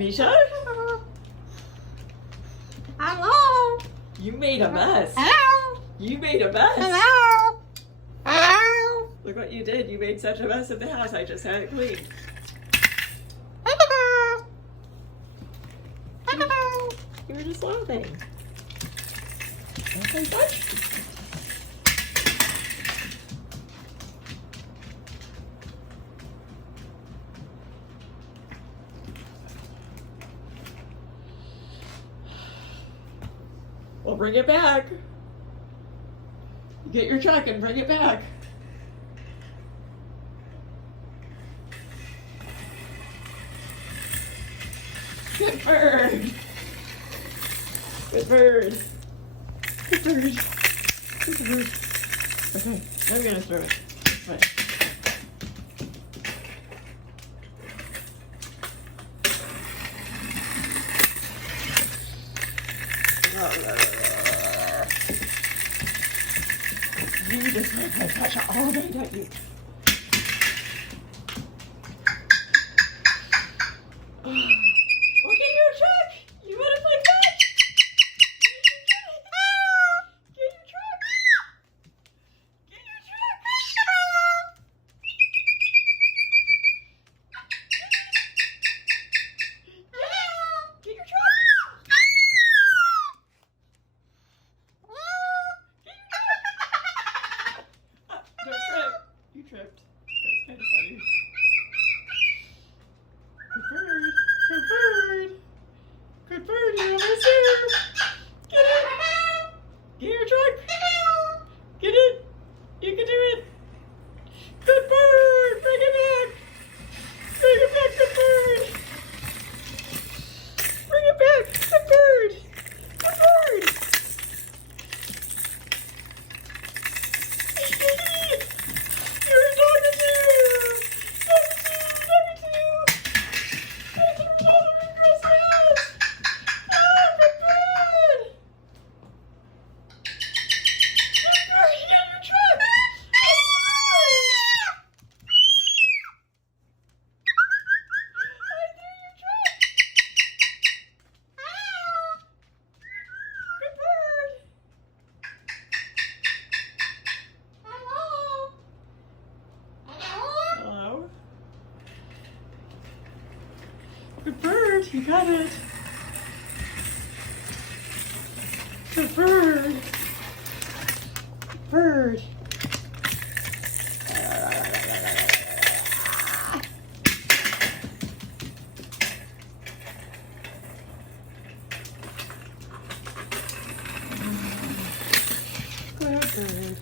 Misha? Hello. You made a mess. Hello. You made a mess. Hello. Hello. Look what you did. You made such a mess of the house. I just had it cleaned. Hello. You were just laughing. Okay, touch. Well, bring it back. Get your truck and bring it back. Good bird. Good bird. Good bird. Good bird. Okay, I'm gonna throw it. Right. You just want to touch it all day, don't you? Look at your truck! You want to play fetch? Get your truck! Get your truck! Get your truck! Don't trip. You tripped. That's kind of funny. Good bird. Good bird. Good bird. You're almost here. Get it. Get your truck. Get it. You can do it. Good bird. Bring it back. Bring it back. Good bird. Bring it back. Good bird. Good bird. You're talking to you. Talking to you. Talking to you. Merry Christmas. Oh, good bird. Good bird. You got your truck. Good bird. I threw your truck. Good bird. Hello? Good bird, you got it. Good bird. Good bird. Good bird.